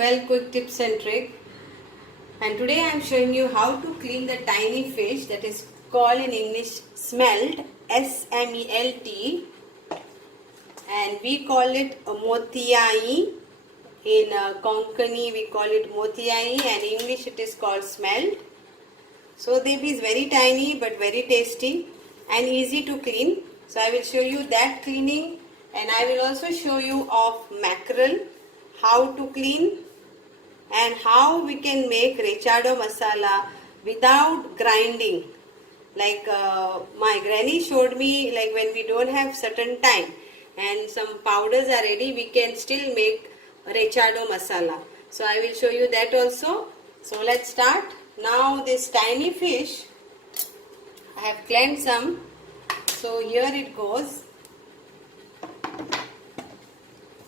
well, quick tips and trick. And today I am showing you how to clean the tiny fish that is called in English smelt, S-M-E-L-T, and we call it motiai. In Konkani we call it motiai, and in English it is called smelt. So they is very tiny but very tasty and easy to clean. So I will show you that cleaning, and I will also show you of mackerel, how to clean and how we can make rechado masala without grinding. Like my granny showed me, like when we don't have certain time and some powders are ready, we can still make rechado masala. So I will show you that also. So let's start. Now this tiny fish, I have cleansed some. So here it goes.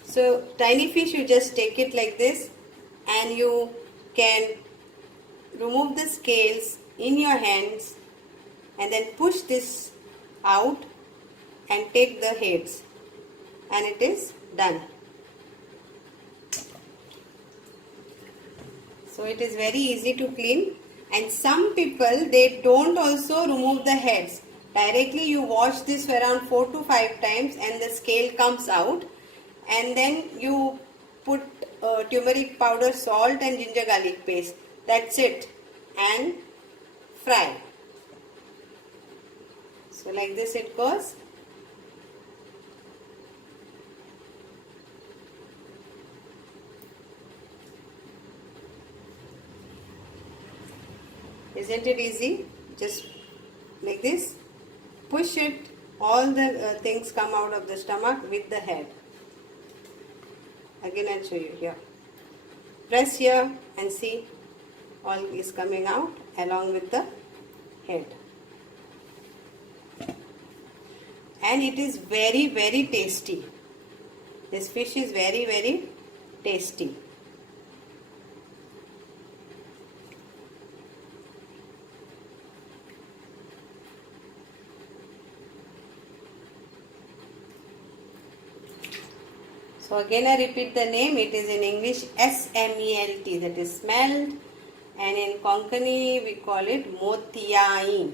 So tiny fish, you just take it like this and you can remove the scales in your hands and then push this out and take the heads, and it is done. So it is very easy to clean, and some people they don't also remove the heads. Directly you wash this for around 4 to 5 times and the scale comes out, and then you put turmeric powder, salt and ginger garlic paste. That's it, and fry. So like this it goes. Isn't it easy? Just like this, push it, all the things come out of the stomach with the head. Again I'll show you here. Press here and see, all is coming out along with the head. And it is very, very tasty. This fish is very, very tasty. So again I repeat the name, it is in English S-M-E-L-T, that is smelt, and in Konkani we call it motiai.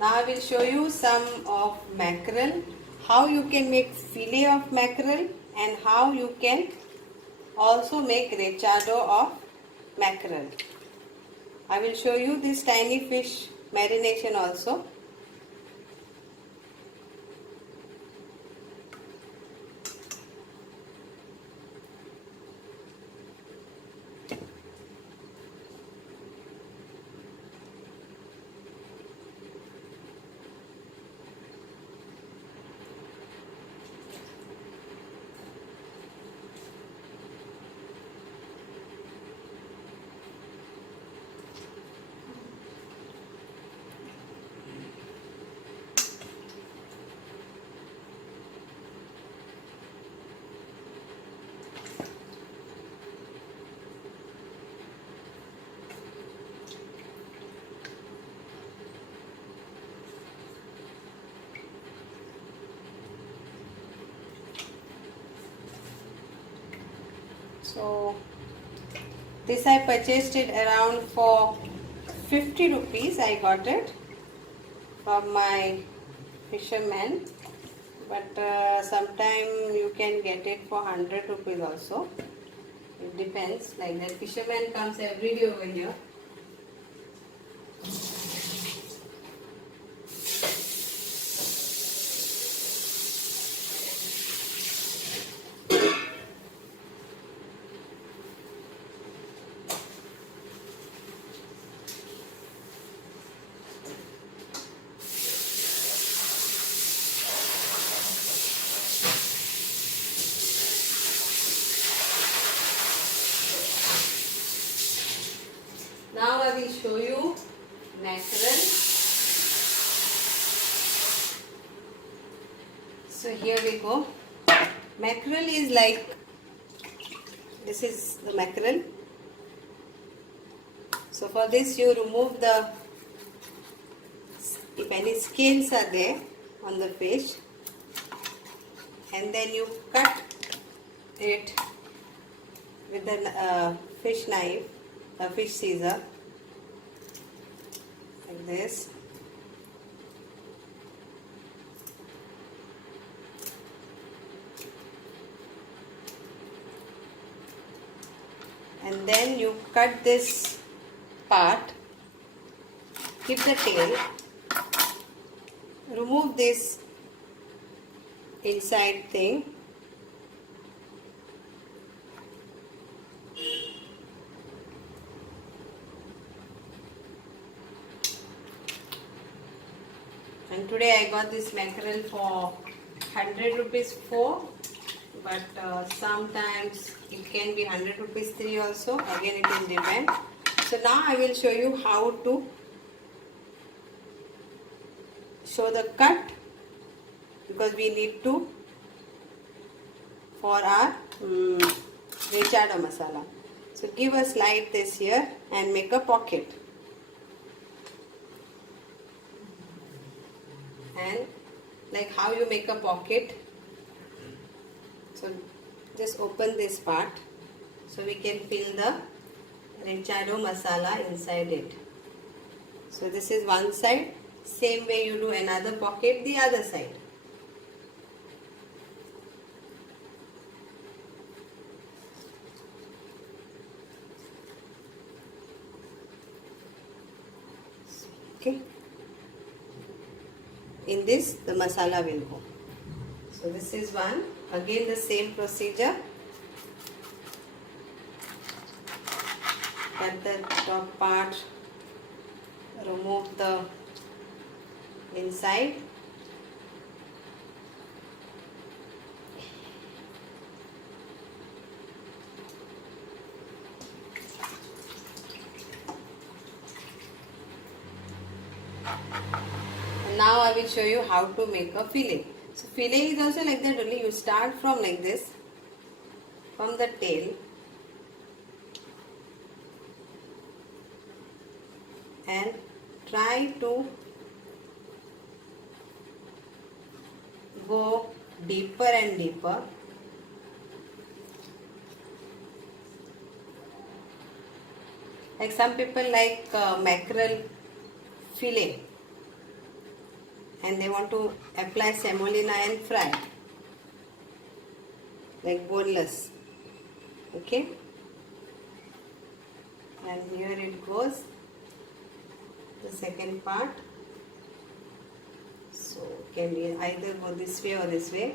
Now I will show you some of mackerel, how you can make fillet of mackerel and how you can also make rechado of mackerel. I will show you this tiny fish marination also. So this I purchased it around for 50 rupees. I got it from my fisherman, but sometime you can get it for 100 rupees also. It depends, like that fisherman comes every day over here. show you mackerel. So here we go. Mackerel is like, this is the mackerel. So for this you remove the, if any scales are there on the fish, and then you cut it with a fish knife, a fish scissor, like this. And then you cut this part, keep the tail, remove this inside thing, and today I got this mackerel for 100 rupees 4, but sometimes it can be 100 rupees 3 also, again it is depend. So now I will show you how to show the cut, because we need to for our rechado masala. So give a slide this here and make a pocket, and like how you make a pocket, so just open this part so we can fill the rechado masala inside it. So this is one side, same way you do another pocket the other side. Okay, in this the masala will go. So this is one, again the same procedure. Cut the top part, remove the inside, and now I will show you how to make a fillet. So fillet is also like that only. You start from like this, from the tail, and try to go deeper and deeper. Like some people like mackerel fillet and they want to apply semolina and fry like boneless. Okay, and here it goes, the second part. So can be either go this way or this way.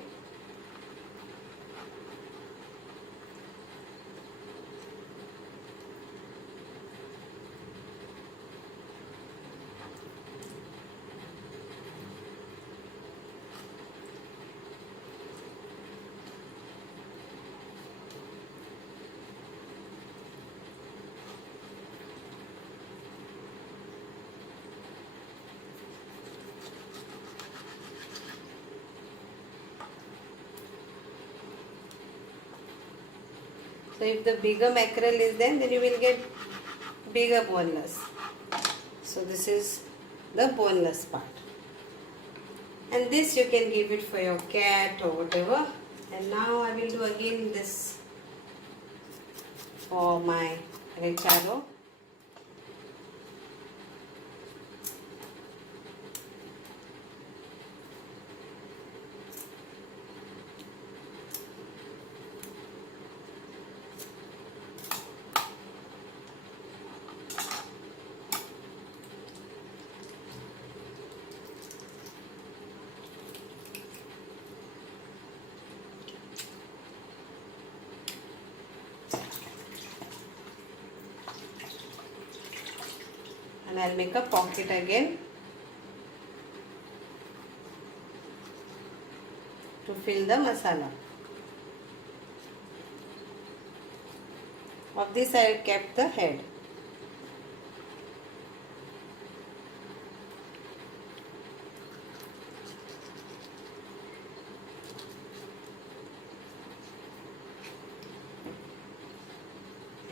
So if the bigger mackerel is there, then you will get bigger boneless. So this is the boneless part. And this you can give it for your cat or whatever. And now I will do again this for my rechado. And I'll make a pocket again to fill the masala. Of this I have kept the head.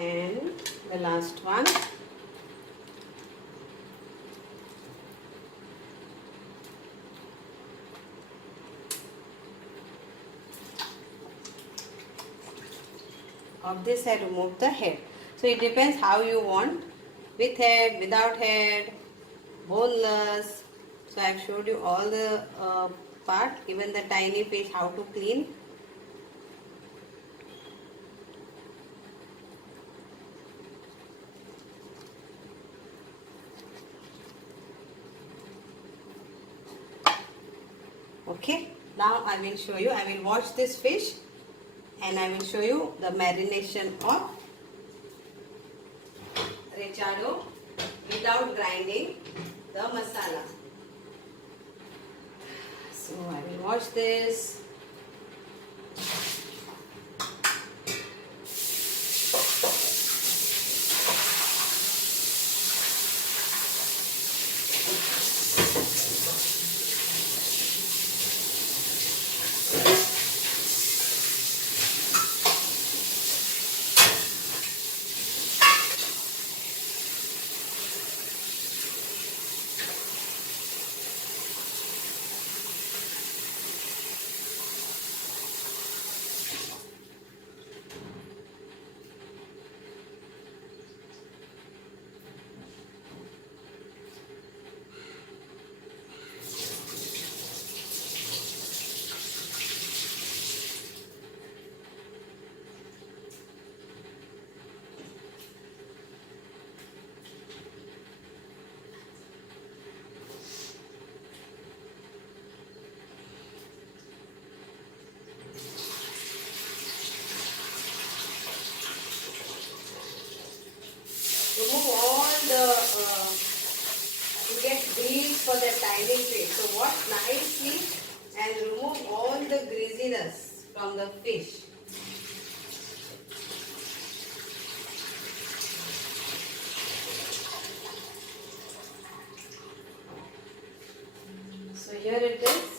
And the last one. Of this I remove the head. So it depends how you want, with head, without head, boneless. So I have showed you all the part, even the tiny fish, how to clean. Okay, now I will show you, I will wash this fish and I will show you the marination of rechado without grinding the masala. So I will wash this. Remove all the, you get grease for the tiny fish. So wash nicely and remove all the greasiness from the fish. So here it is.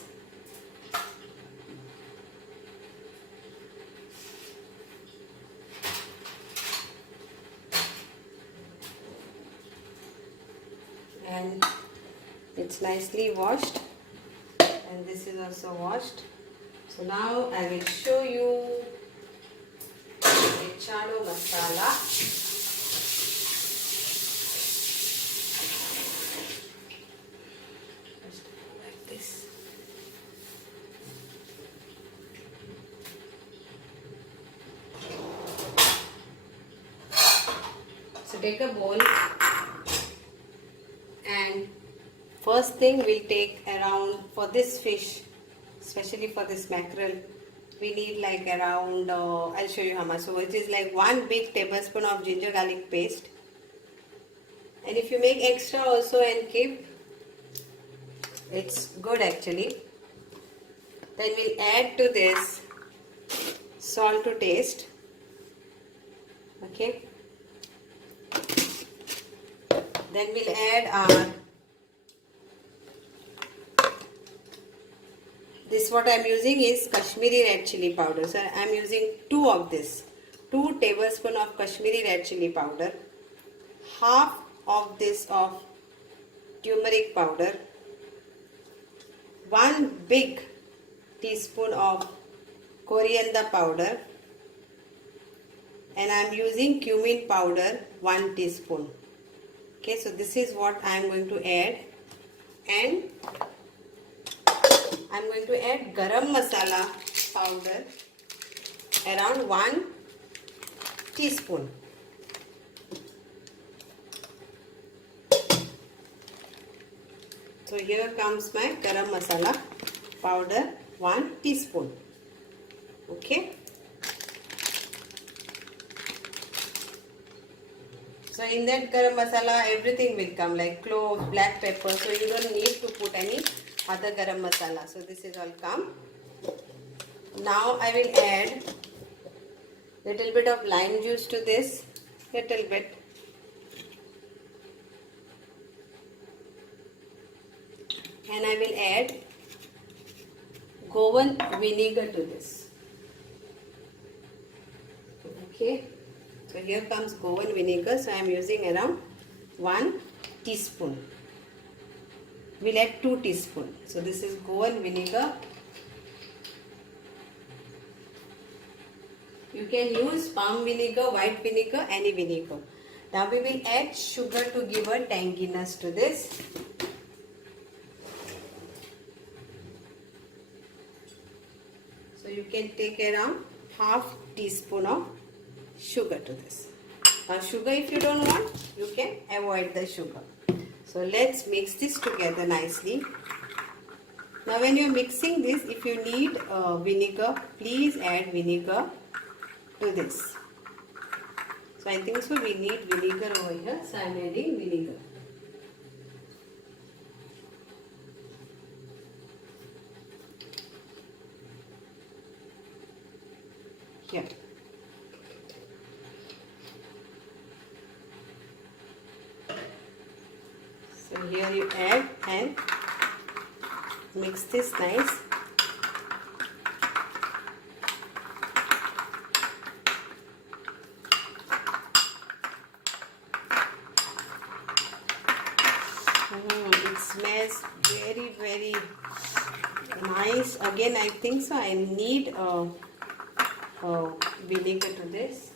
And it's nicely washed, and this is also washed. So now I will show you rechado masala. Just like this. So take a bowl. And first thing we'll take around, for this fish, especially for this mackerel, we need like around, I'll show you how much. So it is like 1 big tablespoon of ginger garlic paste. And if you make extra also and keep, it's good actually. Then we'll add to this salt to taste. Okay. Then we'll add our, this what I am using is Kashmiri red chili powder. So I am using 2 of this. 2 tablespoons of Kashmiri red chili powder. Half of this of turmeric powder. 1 big teaspoon of coriander powder. And I am using cumin powder 1 teaspoon. Okay, so this is what I am going to add, and I am going to add garam masala powder around 1 teaspoon. So here comes my garam masala powder 1 teaspoon. Okay. So in that garam masala everything will come like cloves, black pepper. So you don't need to put any other garam masala. So this is all come. Now I will add little bit of lime juice to this. Little bit. And I will add Goan vinegar to this. Okay. So here comes Goan vinegar. So I am using around 1 teaspoon. We'll add 2 teaspoons. So this is Goan vinegar. You can use palm vinegar, white vinegar, any vinegar. Now we will add sugar to give a tanginess to this. So you can take around half teaspoon of sugar to this. Now sugar, if you don't want, you can avoid the sugar. So let's mix this together nicely. Now when you are mixing this, if you need vinegar, please add vinegar to this. So I think so we need vinegar over here. So I am adding vinegar. Here. So here you add and mix this nice. It smells very nice. Again, I think so I need vinegar to this.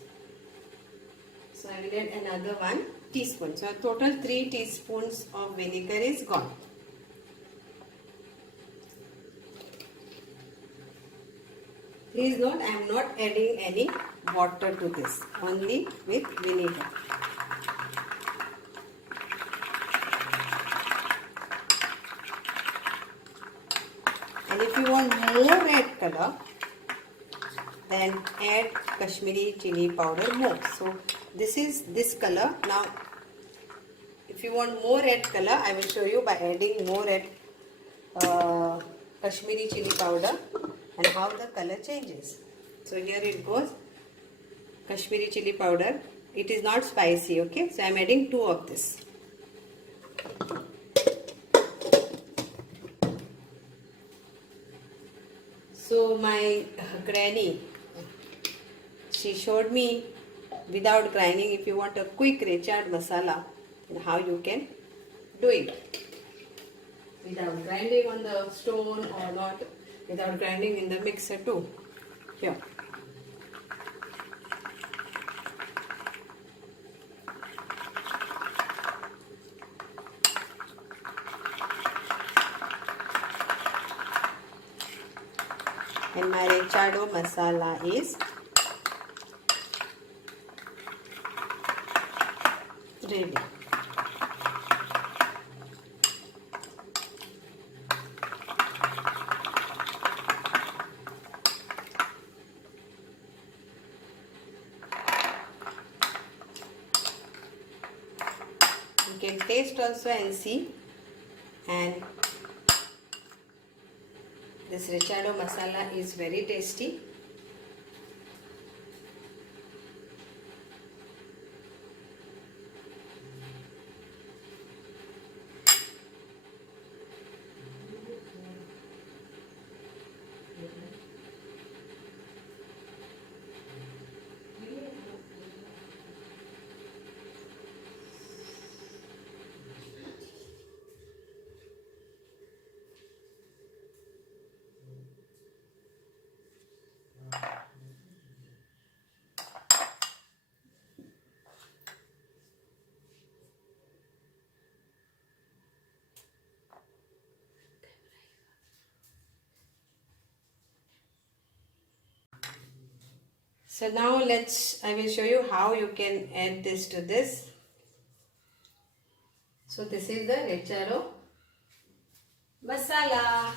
So I will add another 1 teaspoon. So total 3 teaspoons of vinegar is gone. Please note, I am not adding any water to this, only with vinegar. And if you want more red color, then add Kashmiri chili powder more. So this is this color. Now if you want more red color, I will show you by adding more red Kashmiri chili powder and how the color changes. So here it goes, Kashmiri chili powder. It is not spicy, okay? So I am adding 2 of this. So my granny, she showed me without grinding, if you want a quick red chaat masala, and how you can do it without grinding on the stone or not, without grinding in the mixer too. Here. And my rechado masala is ready. You can taste also and see. And this rechado masala is very tasty. So now I will show you how you can add this to this. So this is the rechado masala.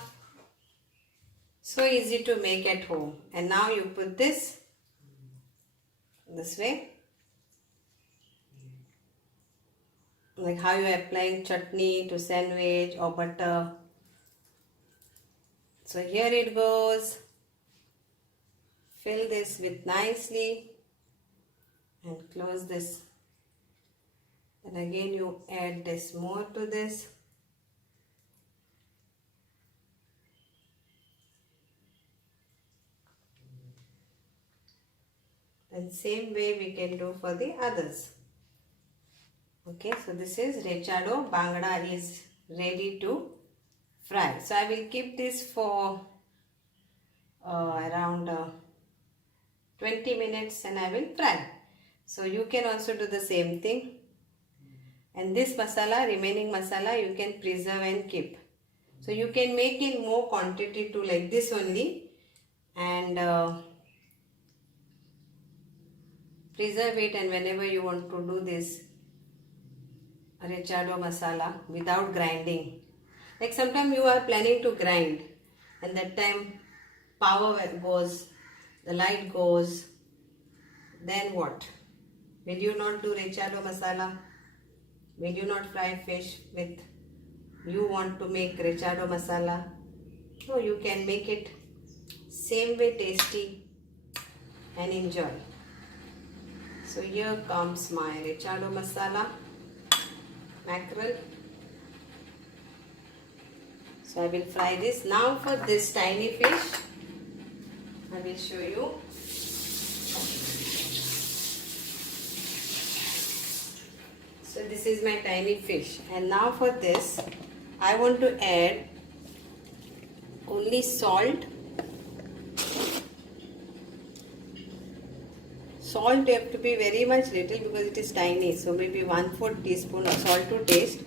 So easy to make at home. And now you put this way. Like how you are applying chutney to sandwich or butter. So here it goes. Fill this with nicely and close this. And again you add this more to this. And same way we can do for the others. Okay, so this is rechado bangda is ready to fry. So I will keep this for around 20 minutes and I will fry. So you can also do the same thing. And this masala, remaining masala, you can preserve and keep. So you can make in more quantity to like this only and preserve it, and whenever you want to do this rechado masala without grinding. Like sometimes you are planning to grind and that time power goes, the light goes, then what? Will you not do rechado masala? Will you not fry fish with, you want to make rechado masala? No, you can make it same way tasty and enjoy. So here comes my rechado masala mackerel. So I will fry this. Now for this tiny fish, I will show you. So this is my tiny fish, and now for this I want to add only salt. Salt you have to be very much little because it is tiny, so maybe 1/4 teaspoon of salt to taste,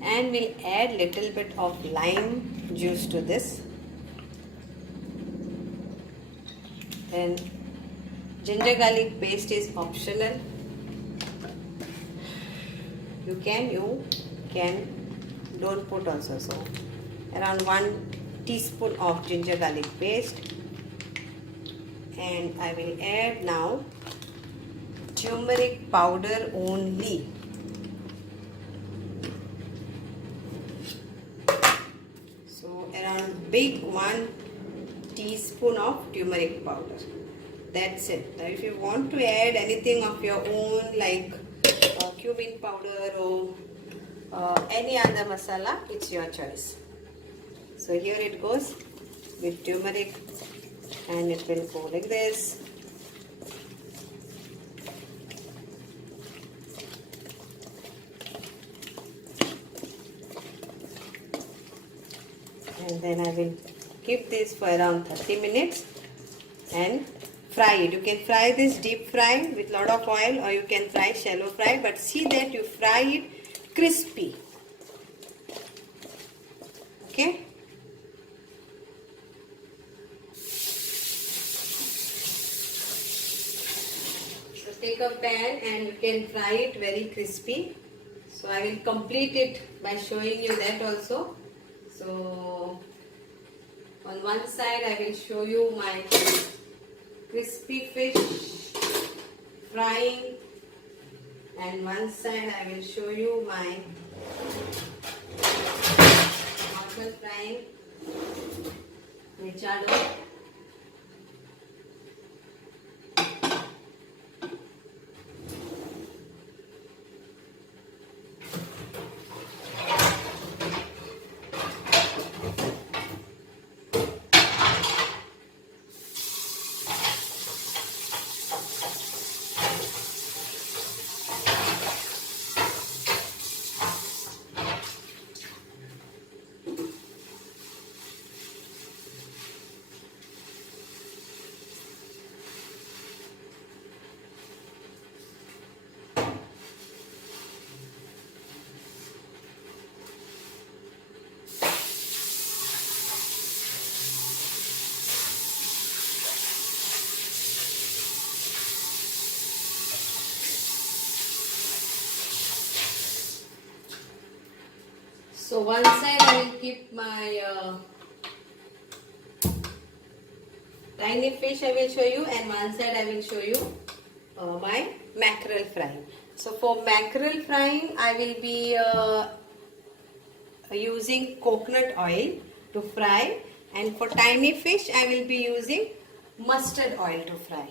and we'll add little bit of lime juice to this. Then ginger garlic paste is optional. You can don't put also. So around 1 teaspoon of ginger garlic paste, and I will add now turmeric powder only. So around big 1 teaspoon of turmeric powder. That's it. Now if you want to add anything of your own like cumin powder or any other masala, it's your choice. So here it goes with turmeric, and it will go like this. And then I will keep this for around 30 minutes and fry it. You can fry this deep fry with lot of oil, or you can fry shallow fry, but see that you fry it crispy. Okay. So take a pan and you can fry it very crispy. So I will complete it by showing you that also. So on one side I will show you my crispy fish frying, and one side I will show you my normal frying rechado. So one side I will keep my tiny fish I will show you, and one side I will show you my mackerel frying. So for mackerel frying I will be using coconut oil to fry, and for tiny fish I will be using mustard oil to fry.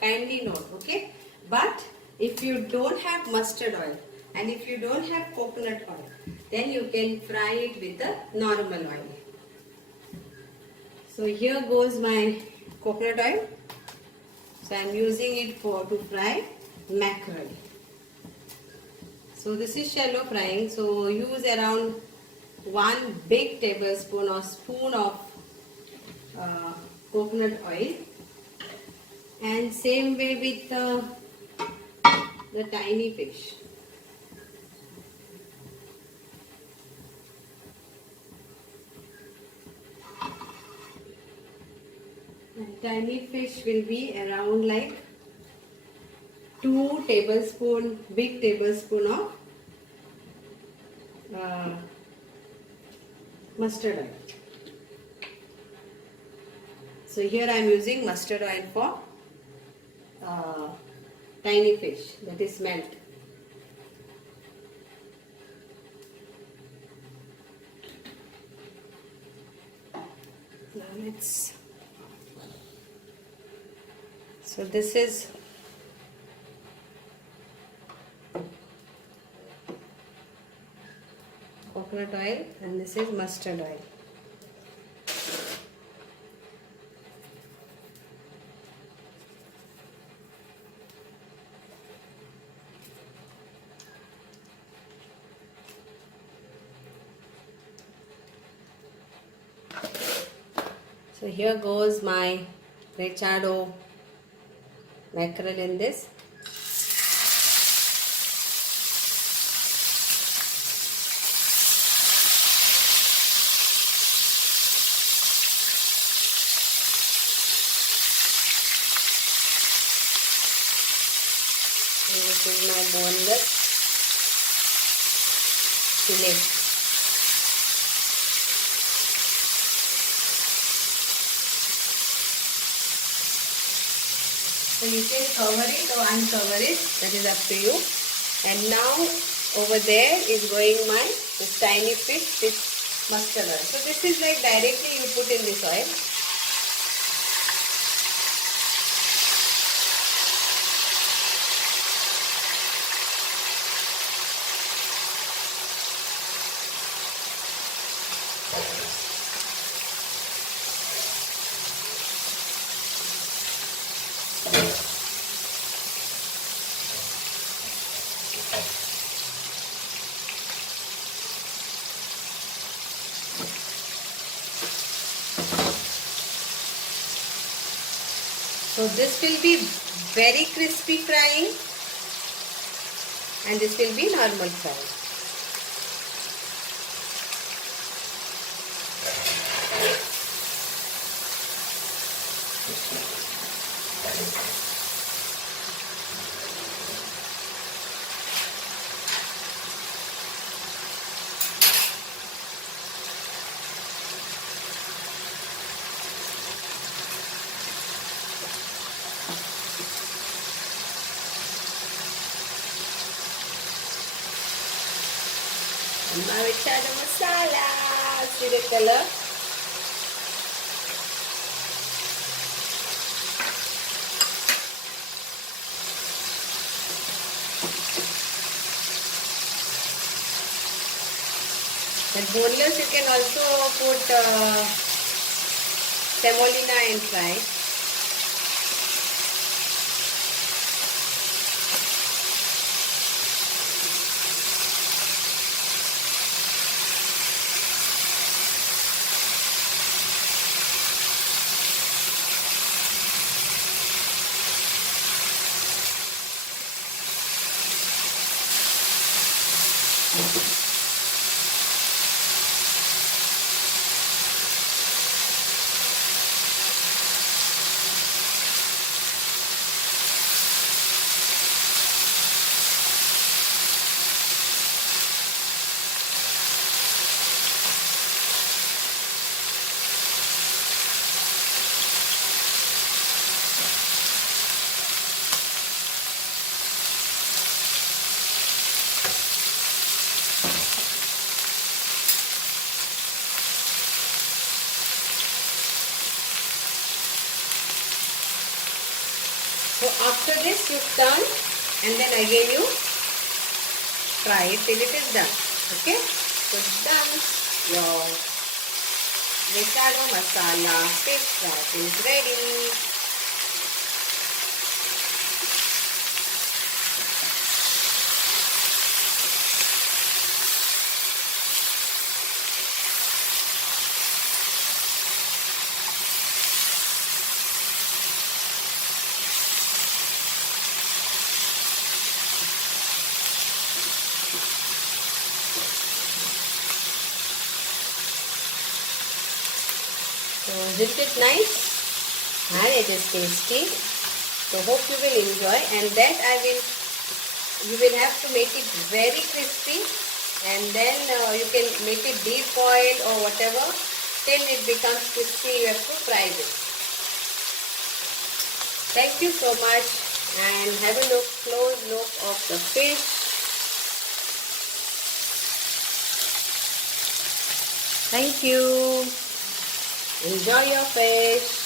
Kindly note, okay? But if you don't have mustard oil and if you don't have coconut oil, then you can fry it with the normal oil. So here goes my coconut oil. So I am using it to fry mackerel. So this is shallow frying. So use around 1 big tablespoon or spoon of coconut oil. And same way with the tiny fish. Tiny fish will be around like 2 tablespoon, big tablespoon of mustard oil. So here I am using mustard oil for tiny fish, that is smelt. Now let's. So this is coconut oil and this is mustard oil. So here goes my rechado mackerel in this. And this is my boneless fillet. So you can cover it or uncover it, that is up to you. And now over there is going my this tiny fish with mustard oil. So this is like directly you put in this oil. So this will be very crispy frying and this will be normal frying. My rechado masala, see the color? And boneless you can also put semolina and fry. So after this you turn and then again you fry it till it is done. Okay? So done. Your rechado masala fish fry is ready. Isn't it nice? And it is tasty. So hope you will enjoy. And that you will have to make it very crispy, and then you can make it deep boiled or whatever till it becomes crispy. You have to fry it. Thank you so much, and have a close look of the fish. Thank you. Enjoy your fish.